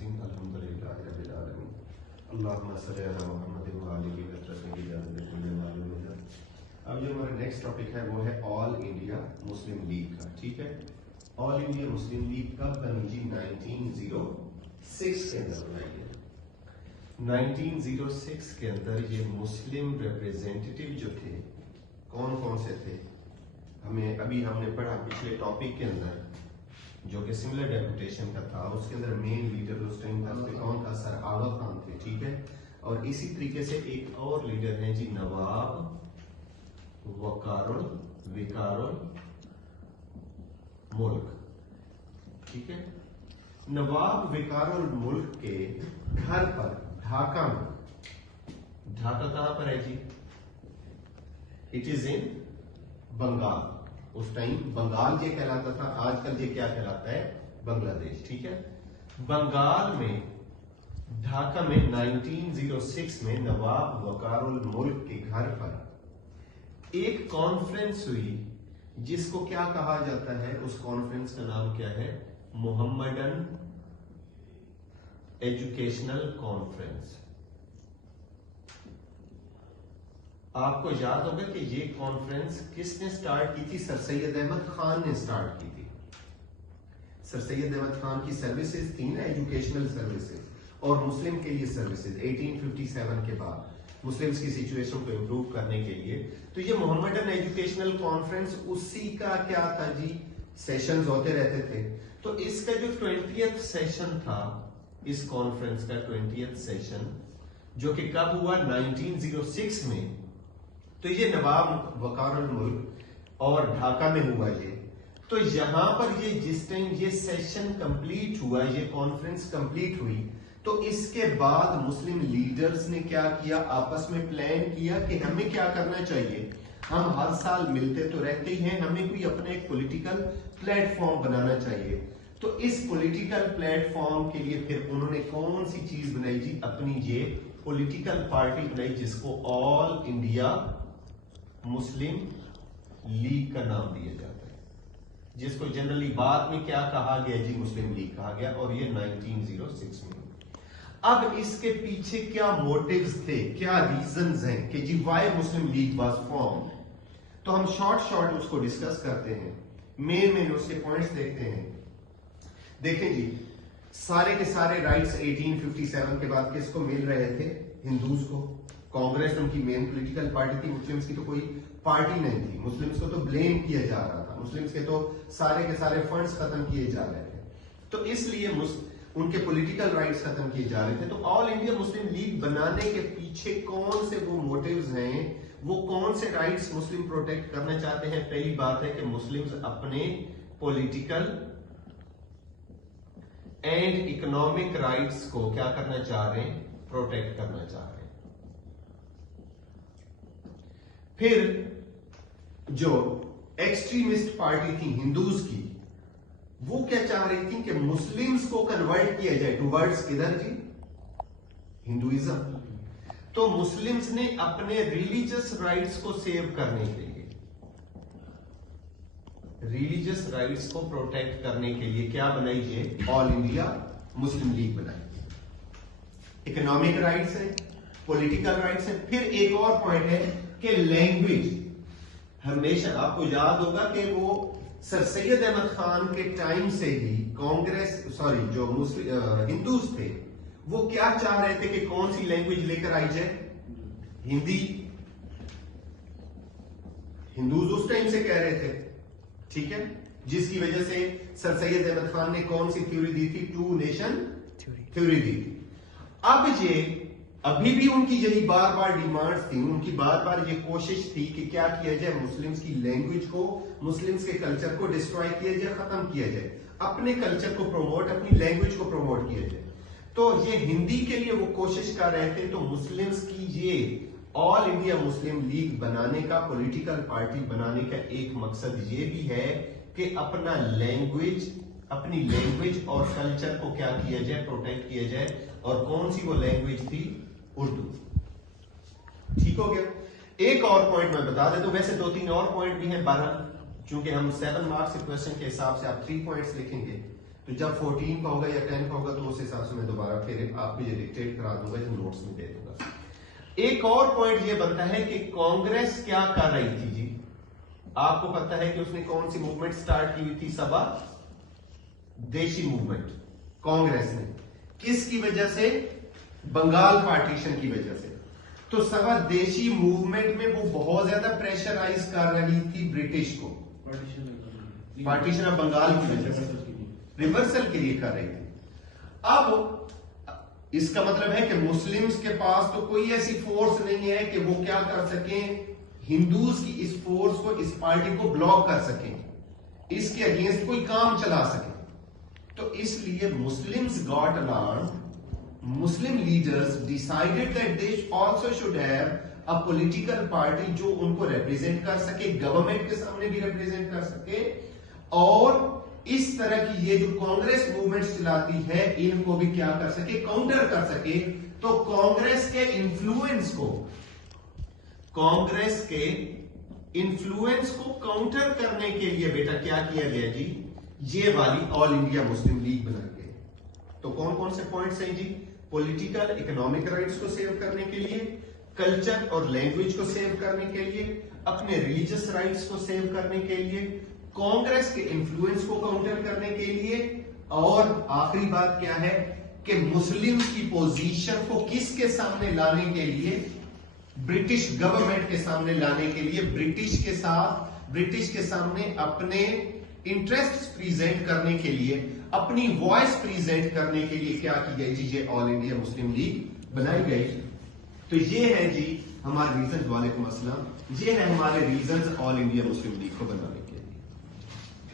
ناظرین الحمدللہ رب العالمین اللہم صلی علی محمد و آلہ وسلم کی اجازت ہے معلوم ہے. اب جو ہمارا نیکسٹ ٹاپک ہے وہ ہے آل انڈیا مسلم لیگ کا. ٹھیک ہے, آل انڈیا مسلم لیگ کب بنی جی؟ 1906 کے اندر بنائی ہے. 1906 کے اندر یہ مسلم ریپریزنٹیٹیو جو تھے کون کون سے تھے؟ ابھی ہم نے پڑھا پچھلے ٹاپک کے اندر جو کہ سملر ڈیپوٹیشن کا تھا. اس کے اندر مین لیڈر اس ٹائم کون تھا؟ سر آغا خان تھے. ٹھیک ہے, اور اسی طریقے سے ایک اور لیڈر ہیں جی نواب وقار الملک. ٹھیک ہے, نواب وقار الملک کے گھر پر ڈھاکہ میں, ڈھاکہ کہاں پر ہے جی؟ It is in Bengal. اس ٹائم بنگال یہ کہلاتا تھا, آج کل یہ کیا کہلاتا ہے؟ بنگلہ دیش. ٹھیک ہے, بنگال میں ڈھاکہ میں 1906 میں نواب وقار الملک کے گھر پر ایک کانفرنس ہوئی جس کو کیا کہا جاتا ہے؟ اس کانفرنس کا نام کیا ہے؟ محمدن ایجوکیشنل کانفرنس. آپ کو یاد ہوگا کہ یہ کانفرنس کس نے سٹارٹ کی تھی؟ سر سید احمد خان نے سٹارٹ کی تھی. سر سید احمد خان کی سروسز تھی نا, ایجوکیشنل سروسز اور مسلم کے لیے سروسز 1857 کے بعد مسلمز کی سچویشن کو امپروو کرنے کے لیے. تو یہ محمدن ایجوکیشنل کانفرنس اسی کا کیا تھا جی؟ سیشنز ہوتے رہتے تھے. تو اس کا جو 20th سیشن تھا, اس کانفرنس کا 20th سیشن جو کہ کب ہوا؟ 1906 میں. تو یہ نواب وقار الملک اور ڈھاکہ میں ہوا یہ. تو یہاں پر یہ جس ٹائم یہ سیشن کمپلیٹ ہوا, یہ کانفرنس کمپلیٹ ہوئی, تو اس کے بعد مسلم لیڈرز نے کیا کیا؟ آپس میں پلان کیا کہ ہمیں کیا کرنا چاہیے. ہم ہر سال ملتے تو رہتے ہی ہیں, ہمیں کوئی اپنے ایک پولیٹیکل پلیٹ فارم بنانا چاہیے. تو اس پولیٹیکل پلیٹ فارم کے لیے پھر انہوں نے کون سی چیز بنائی جی؟ اپنی یہ پولیٹیکل پارٹی بنائی جس کو آل انڈیا مسلم لیگ کا نام دیا جاتا ہے, جس کو جنرلی بعد میں کیا کہا گیا جی؟ مسلم لیگ کہا گیا, اور یہ 1906 میں. اب اس کے پیچھے کیا موٹیوز تھے, کیا ریزنز ہیں کہ جی why Muslim League was formed? تو ہم شارٹ اس کو ڈسکس کرتے ہیں, مین اس کے پوائنٹس دیکھتے ہیں. دیکھیں جی, سارے کے سارے رائٹس 1857 کے بعد کس کو مل رہے تھے؟ ہندوز کو. کانگریس ان کی مین پولیٹیکل پارٹی تھی, مسلمز کی تو کوئی پارٹی نہیں تھی. مسلمز کو تو بلیم کیا جا رہا تھا, مسلمز کے تو سارے کے سارے فنڈز ختم کیے جا رہے تھے, تو اس لیے ان کے پولیٹیکل رائٹس ختم کیے جا رہے تھے. تو آل انڈیا مسلم لیگ بنانے کے پیچھے کون سے وہ موٹیوز ہیں, وہ کون سے رائٹس مسلم پروٹیکٹ کرنا چاہتے ہیں؟ پہلی بات ہے کہ مسلمز اپنے پولیٹیکل اینڈ اکنامک رائٹس کو کیا کرنا چاہ رہے ہیں؟ پروٹیکٹ کرنا چاہ رہے ہیں. پھر جو ایکسٹریمسٹ پارٹی تھی ہندوز کی, وہ کیا چاہ رہی تھی کہ مسلمز کو کنورٹ کیا جائے ٹوورڈز کدھر جی؟ ہندوازم. تو مسلمز نے اپنے ریلیجس رائٹس کو سیو کرنے کے لیے, ریلیجس رائٹس کو پروٹیکٹ کرنے کے لیے کیا بنائی؟ یہ آل انڈیا مسلم لیگ بنائی. اکنامک رائٹس ہیں, پولیٹیکل رائٹس ہیں. پھر ایک اور پوائنٹ ہے کہ لینگویج. ہمیشہ آپ کو یاد ہوگا کہ وہ سر سید احمد خان کے ٹائم سے ہی جو ہندوز تھے وہ کیا چاہ رہے تھے کہ کون سی لینگویج لے کر آئی جائے؟ ہندی. ہندوز اس ٹائم سے کہہ رہے تھے. ٹھیک ہے, جس کی وجہ سے سر سید احمد خان نے کون سی تھیوری دی تھی؟ 2 نیشن تھیوری دی تھی. اب یہ ابھی بھی ان کی یہی بار بار ڈیمانڈز تھی, ان کی بار بار یہ کوشش تھی کہ کیا کیا جائے؟ مسلمز کی لینگویج کو, مسلمز کے کلچر کو ڈسٹرائے کیا جائے, ختم کیا جائے, اپنے کلچر کو پروموٹ, اپنی لینگویج کو پروموٹ کیا جائے. تو یہ ہندی کے لیے وہ کوشش کر رہے تھے. تو مسلمز کی یہ آل انڈیا مسلم لیگ بنانے کا, پولیٹیکل پارٹی بنانے کا ایک مقصد یہ بھی ہے کہ اپنی لینگویج اور کلچر کو کیا کیا جائے؟ پروٹیکٹ کیا جائے. اور کون سی وہ لینگویج تھی؟ اردو. ٹھیک ہو گیا. ایک اور پوائنٹ میں بتا دیتا ہوں, ویسے 2-3 اور پوائنٹ بھی ہیں, بہرحال چونکہ ہم 7 مارکس کے کوشچن کے حساب سے آپ 3 پوائنٹس لکھیں گے, تو تو جب 14 کا ہوگا یا 10 کا ہوگا تو اس حساب سے میں دوبارہ پھر آپ کو یہ ڈکٹیٹ کرا دوں گا جو نوٹس میں دے دوں گا. ایک اور پوائنٹ یہ بنتا ہے کہ کانگریس کیا کر رہی تھی جی. آپ کو پتا ہے کہ اس نے کون سی موومنٹ سٹارٹ کی ہوئی تھی؟ سبا دیشی موومنٹ. کانگریس نے کس کی وجہ سے؟ بنگال پارٹیشن کی وجہ سے. تو سبا دیشی موومنٹ میں وہ بہت زیادہ پریشرائز کر رہی تھی برٹش کو پارٹیشن آف بنگال کی وجہ سے ریورسل کے لیے کر رہی تھی. اب اس کا مطلب ہے کہ مسلمز کے پاس تو کوئی ایسی فورس نہیں ہے کہ وہ کیا کر سکیں، ہندوز کی اس فورس کو، اس پارٹی کو بلاک کر سکیں، اس کے اگینسٹ کوئی کام چلا سکیں. تو اس لیے Muslims got alarm. Muslim leaders decided that they also should have a political party جو ان کو ریپرزینٹ کر سکے، گورنمنٹ کے سامنے بھی ریپرزینٹ کر سکے، اور اس طرح کی یہ جو کانگریس موومنٹ چلاتی ہے ان کو بھی کیا کر سکے، کاؤنٹر کر سکے. تو کانگریس کے انفلوئنس کو کاؤنٹر کرنے کے لیے بیٹا کیا کیا گیا جی؟ یہ والی آل انڈیا مسلم لیگ بنائی گئی. تو کون کون سے پوائنٹس ہیں جی؟ پولیٹیکل اکنامک رائٹس کو سیو کرنے کے لیے، کلچر اور لینگویج کو سیو کرنے کے لیے، اپنے ریلیجس رائٹس کو سیو کرنے کے لیے، کانگریس کے انفلوئنس کو کاؤنٹر کرنے کے لیے، اور آخری بات کیا ہے کہ مسلم کی پوزیشن کو کس کے سامنے لانے کے لیے؟ برٹش گورنمنٹ کے سامنے لانے کے لیے، برٹش کے سامنے اپنے انٹرسٹ پریزنٹ کرنے کے لیے، اپنی وائس پریزنٹ کرنے کے لیے کیا کی گئی جی؟ یہ آل انڈیا مسلم لیگ بنائی گئی. تو یہ ہے جی ہمارے ریزنز. وعلیکم السلام. یہ ہے ہمارے ریزنز آل انڈیا مسلم لیگ کو بنانے.